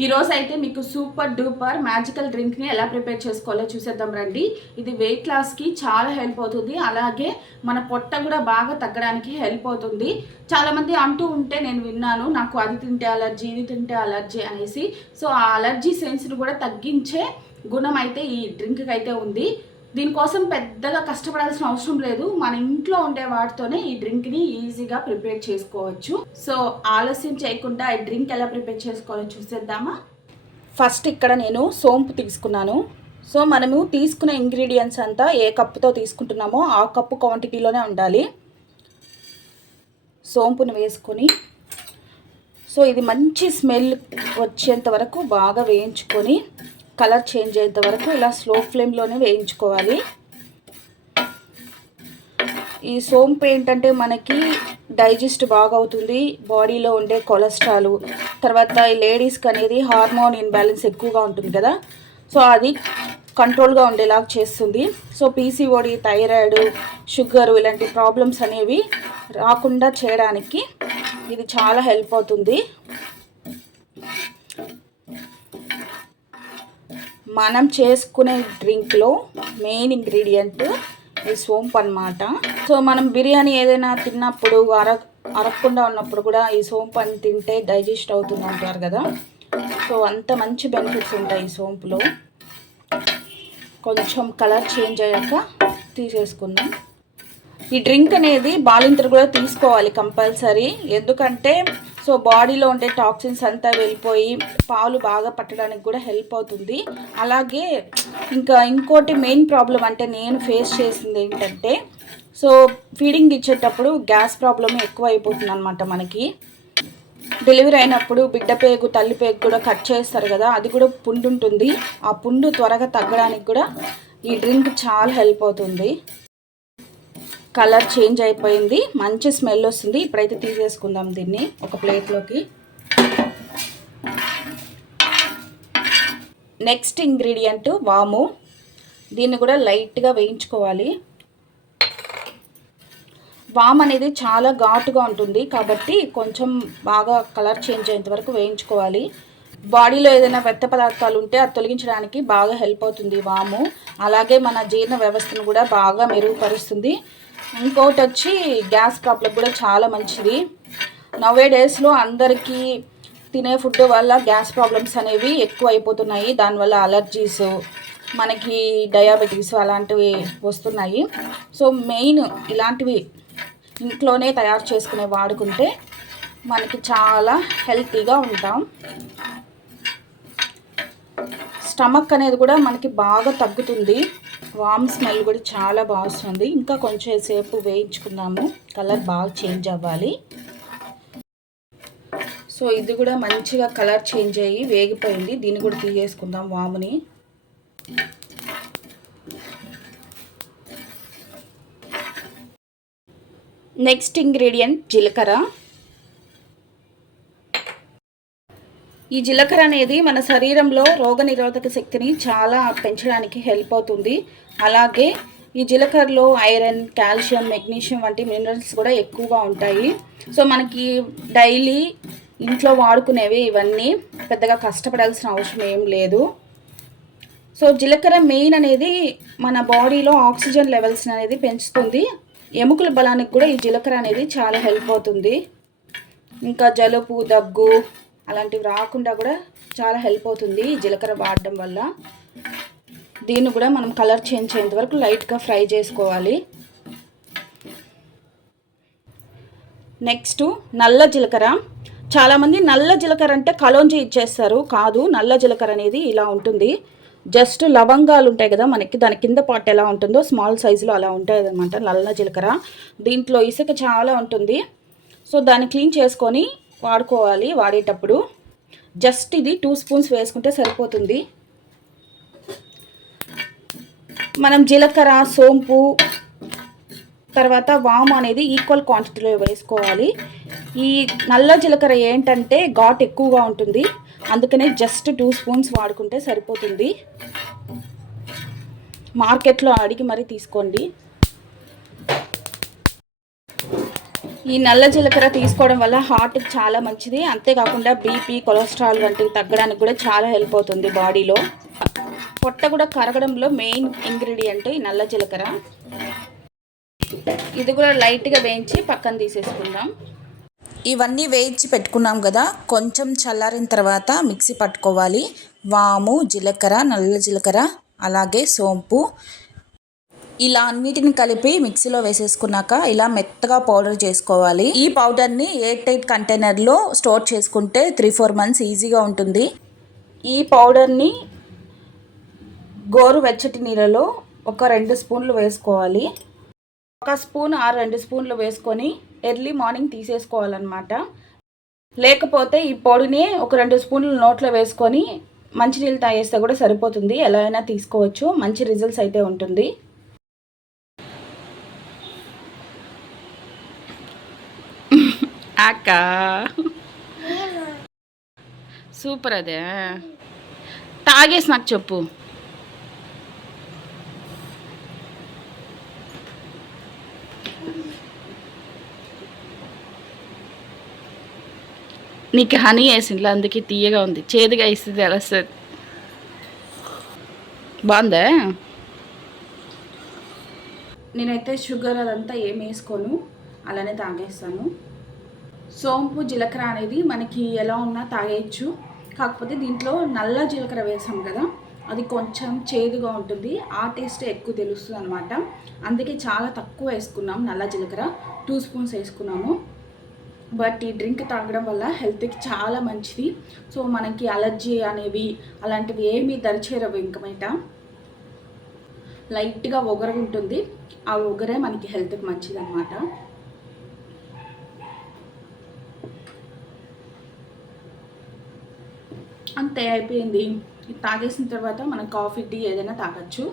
ఈ రోజు అయితే మీకు సూపర్ డూపర్ మ్యాజికల్ డ్రింక్ని ఎలా ప్రిపేర్ చేసుకోవాలో చూసేద్దాం రండి. ఇది వెయిట్ లాస్కి చాలా హెల్ప్ అవుతుంది. అలాగే మన పొట్ట కూడా బాగా తగ్గడానికి హెల్ప్ అవుతుంది. చాలామంది అంటూ ఉంటే నేను విన్నాను నాకు అది తింటే అలర్జీ ఇది తింటే అలర్జీ అనేసి. సో ఆ అలర్జీ సెన్స్ని కూడా తగ్గించే గుణం అయితే ఈ డ్రింక్కి అయితే ఉంది. దీనికోసం పెద్దగా కష్టపడాల్సిన అవసరం లేదు. మన ఇంట్లో ఉండే వాటితోనే ఈ డ్రింక్ని ఈజీగా ప్రిపేర్ చేసుకోవచ్చు. సో ఆలస్యం చేయకుండా ఈ డ్రింక్ ఎలా ప్రిపేర్ చేసుకోవాలో చూసేద్దామా? ఫస్ట్ ఇక్కడ నేను సోంపు తీసుకున్నాను. సో మనము తీసుకునే ఇంగ్రీడియంట్స్ అంతా ఏ కప్పుతో తీసుకుంటున్నామో ఆ కప్పు క్వాంటిటీలోనే ఉండాలి. సోంపును వేసుకొని సో ఇది మంచి స్మెల్ వచ్చేంత వరకు బాగా వేయించుకొని కలర్ చేంజ్ అయ్యేంత వరకు ఇలా స్లో ఫ్లేమ్లోనే వేయించుకోవాలి. ఈ సోంపు ఏంటంటే మనకి డైజెస్ట్ బాగా అవుతుంది. బాడీలో ఉండే కొలెస్ట్రాల్ తర్వాత ఈ లేడీస్కి అనేది హార్మోన్ ఇన్బ్యాలెన్స్ ఎక్కువగా ఉంటుంది కదా. సో అది కంట్రోల్గా ఉండేలాగా చేస్తుంది. సో పీసీఓడి థైరాయిడ్ షుగర్ ఇలాంటి ప్రాబ్లమ్స్ అనేవి రాకుండా చేయడానికి ఇది చాలా హెల్ప్ అవుతుంది. మనం చేసుకునే డ్రింక్లో మెయిన్ ఇంగ్రీడియంట్ ఈ సోంపు అనమాట సో మనం బిర్యానీ ఏదైనా తిన్నప్పుడు అర అరగకుండా ఉన్నప్పుడు కూడా ఈ సోంపు అని తింటే డైజెస్ట్ అవుతుంది అంటారు కదా. సో అంత మంచి బెనిఫిట్స్ ఉంటాయి ఈ సోంపులో. కొంచెం కలర్ చేంజ్ అయ్యాక తీసేసుకుందాం. ఈ డ్రింక్ అనేది బాలింతలు కూడా తీసుకోవాలి కంపల్సరీ. ఎందుకంటే సో బాడీలో ఉండే టాక్సిన్స్ అంతా వెళ్ళిపోయి పాలు బాగా పట్టడానికి కూడా హెల్ప్ అవుతుంది. అలాగే ఇంకా ఇంకోటి మెయిన్ ప్రాబ్లం అంటే నేను ఫేస్ చేసింది ఏంటంటే సో ఫీడింగ్ ఇచ్చేటప్పుడు గ్యాస్ ప్రాబ్లమ్ ఎక్కువ అయిపోతుంది అనమాట మనకి. డెలివరీ అయినప్పుడు బిడ్డ పేగు తల్లి పేగు కూడా కట్ చేస్తారు కదా అది కూడా పుండు ఉంటుంది ఆ పుండు త్వరగా తగ్గడానికి కూడా ఈ డ్రింక్ చాలా హెల్ప్ అవుతుంది. కలర్ చేంజ్ అయిపోయింది. మంచి స్మెల్ వస్తుంది. ఇప్పుడైతే తీసేసుకుందాం దీన్ని ఒక ప్లేట్లోకి. నెక్స్ట్ ఇంగ్రీడియంట్ వాము. దీన్ని కూడా లైట్గా వేయించుకోవాలి. వామ్ అనేది చాలా ఘాటుగా ఉంటుంది కాబట్టి కొంచెం బాగా కలర్ చేంజ్ అయ్యేంత వరకు వేయించుకోవాలి. బాడీలో ఏదైనా వ్యర్థ పదార్థాలు ఉంటే అది తొలగించడానికి బాగా హెల్ప్ అవుతుంది వాము. అలాగే మన జీర్ణ వ్యవస్థను కూడా బాగా మెరుగుపరుస్తుంది. ఇంకోటి వచ్చి గ్యాస్ ప్రాబ్లం కూడా చాలా మంచిది. నవే డేస్లో అందరికీ తినే ఫుడ్ వల్ల గ్యాస్ ప్రాబ్లమ్స్ అనేవి ఎక్కువ అయిపోతున్నాయి దానివల్ల అలర్జీస్ మనకి డయాబెటీస్ అలాంటివి వస్తున్నాయి. సో మెయిన్ ఇలాంటివి ఇంట్లోనే తయారు చేసుకునే వాడుకుంటే మనకి చాలా హెల్తీగా ఉంటాం. స్టమక్ అనేది కూడా మనకి బాగా తగ్గుతుంది. వామ్ స్మెల్ కూడా చాలా బాగా వస్తుంది. ఇంకా కొంచెం సేపు వేయించుకున్నాము కలర్ బాగా చేంజ్ అవ్వాలి. సో ఇది కూడా మంచిగా కలర్ చేంజ్ అయ్యి వేగిపోయింది. దీన్ని కూడా తీసేసుకుందాం వాముని. నెక్స్ట్ ఇంగ్రీడియంట్ జీలకర్ర. ఈ జీలకర్ర అనేది మన శరీరంలో రోగనిరోధక శక్తిని చాలా పెంచడానికి హెల్ప్ అవుతుంది. అలాగే ఈ జీలకర్రలో ఐరన్ కాల్షియం మెగ్నీషియం వంటి మినరల్స్ కూడా ఎక్కువగా ఉంటాయి. సో మనకి డైలీ ఇంట్లో వాడుకునేవి ఇవన్నీ పెద్దగా కష్టపడాల్సిన అవసరం ఏం లేదు. సో జీలకర్ర మెయిన్ అనేది మన బాడీలో ఆక్సిజన్ లెవెల్స్ అనేది పెంచుతుంది. ఎముకల బలానికి కూడా ఈ జీలకర్ర అనేది చాలా హెల్ప్ అవుతుంది. ఇంకా జలుబు దగ్గు అలాంటివి రాకుండా కూడా చాలా హెల్ప్ అవుతుంది ఈ జీలకర్ర వాడడం వల్ల. దీన్ని కూడా మనం కలర్ చేంజ్ అయ్యేంత వరకు లైట్గా ఫ్రై చేసుకోవాలి. నెక్స్ట్ నల్ల జీలకర్ర. చాలామంది నల్ల జీలకర్ర అంటే కలోంజి ఇచ్చేస్తారు కాదు నల్ల జీలకర్ర అనేది ఇలా ఉంటుంది. జస్ట్ లవంగాలు ఉంటాయి కదా మనకి దాని కింద పార్ట్ ఎలా ఉంటుందో స్మాల్ సైజులో అలా ఉంటుంది అనమాట నల్ల జీలకర్ర. దీంట్లో ఇసుక చాలా ఉంటుంది. సో దాన్ని క్లీన్ చేసుకొని వాడుకోవాలి వాడేటప్పుడు. జస్ట్ ఇది టూ స్పూన్స్ వేసుకుంటే సరిపోతుంది. మనం జీలకర్ర సోంపు తర్వాత వాము అనేది ఈక్వల్ క్వాంటిటీలో వేసుకోవాలి. ఈ నల్ల జీలకర్ర ఏంటంటే ఘాట్ ఎక్కువగా ఉంటుంది. అందుకనే జస్ట్ టూ స్పూన్స్ వాడుకుంటే సరిపోతుంది. మార్కెట్లో అడిగి మరీ తీసుకోండి. ఈ నల్ల జీలకర్ర తీసుకోవడం వల్ల హార్ట్కి చాలా మంచిది. అంతేకాకుండా బీపీ కొలెస్ట్రాల్ వంటివి తగ్గడానికి కూడా చాలా హెల్ప్ అవుతుంది బాడీలో పొట్ట కూడా కరగడంలో మెయిన్ ఇంగ్రీడియంట్ ఈ నల్ల జీలకర్ర. ఇది కూడా లైట్గా వేయించి పక్కన తీసేసుకుందాం. ఇవన్నీ వేయించి పెట్టుకున్నాం కదా కొంచెం చల్లారిన తర్వాత మిక్సీ పట్టుకోవాలి. వాము జీలకర్ర నల్ల జీలకర్ర అలాగే సోంపు ఇలా అన్నిటిని కలిపి మిక్సీలో వేసేసుకున్నాక ఇలా మెత్తగా పౌడర్ చేసుకోవాలి. ఈ పౌడర్ని ఎయిర్ టైట్ కంటైనర్లో స్టోర్ చేసుకుంటే త్రీ ఫోర్ మంత్స్ ఈజీగా ఉంటుంది. ఈ పౌడర్ని గోరు వెచ్చటి నీళ్ళలో ఒక రెండు స్పూన్లు వేసుకోవాలి. ఒక స్పూన్ ఆ రెండు స్పూన్లు వేసుకొని ఎర్లీ మార్నింగ్ తీసేసుకోవాలన్నమాట. లేకపోతే ఈ పొడిని ఒక రెండు స్పూన్లు నోట్లో వేసుకొని మంచినీళ్ళు తాగేస్తే కూడా సరిపోతుంది. ఎలా అయినా తీసుకోవచ్చు. మంచి రిజల్ట్స్ అయితే ఉంటుంది. అక్క. సూపర్ అదే. తాగేసి నాకు చెప్పు. నీకు హనీ వేసింది అందుకే తీయగా ఉంది. చేదుగా ఇస్తుంది తెలుస్తుంది బాగుందా? నేనైతే షుగర్ అదంతా ఏం వేసుకోను. అలానే తాగేస్తాను. సోంపు జీలకర్ర అనేది మనకి ఎలా ఉన్నా తాగేయచ్చు. కాకపోతే దీంట్లో నల్ల జీలకర్ర వేసాం కదా అది కొంచెం చేదుగా ఉంటుంది. ఆ టేస్ట్ ఎక్కువ తెలుస్తుంది అనమాట అందుకే చాలా తక్కువ వేసుకున్నాం నల్ల జీలకర్ర టూ స్పూన్స్ వేసుకున్నాము. బట్ ఈ డ్రింక్ తాగడం వల్ల హెల్త్కి చాలా మంచిది. సో మనకి అలర్జీ అనేవి అలాంటివి ఏమీ దరిచేరవు ఇంకమైట లైట్గా ఒగరు ఉంటుంది ఆ ఒగరే మనకి హెల్త్కి మంచిది అనమాట అంతే అయిపోయింది. ఇది తాగేసిన తర్వాత మనం కాఫీ టీ ఏదైనా తాగొచ్చు.